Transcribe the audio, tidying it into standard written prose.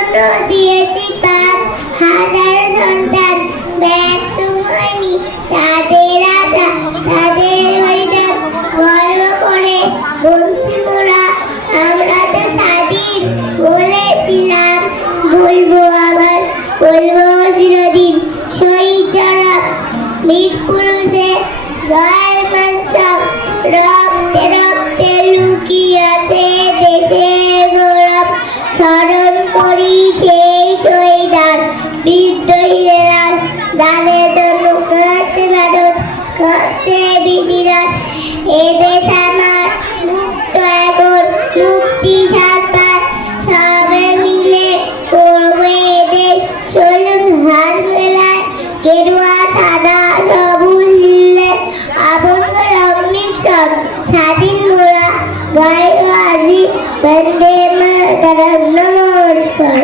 জন্য দিয়েছি পাপ, হাজার সন্তান ব্যর্থ হয়নি তাদের আশা, তাদের হরিনাম গর্ব করে বলছি মোরা, আমরা তো স্বাধীন বলেছিলাম, বলবো আবার, বলবো চিরদিন, শহীদ জনক বীর পুরুষের জয়ের মঞ্চ, রক্তে রক্তে লুকিয়ে আছে দেশের গৌরব, স্মরণ করি সেই শহীদান বিদ্রোহীরা, দানের জন্য কাঁদছে ভারত, কাঁদছে বিধিরা, এদেশ আমার মুক্ত এখন মুক্তি সারপাত, সবে মিলে করবো এদেশ চলুন হাত মেলায়, গেরুয়া সাদা সবুজ নীলে আবর্ণ রং স্বাধীন মোরা, গাইব আজি বন্দে মাতরম। নমস্কার।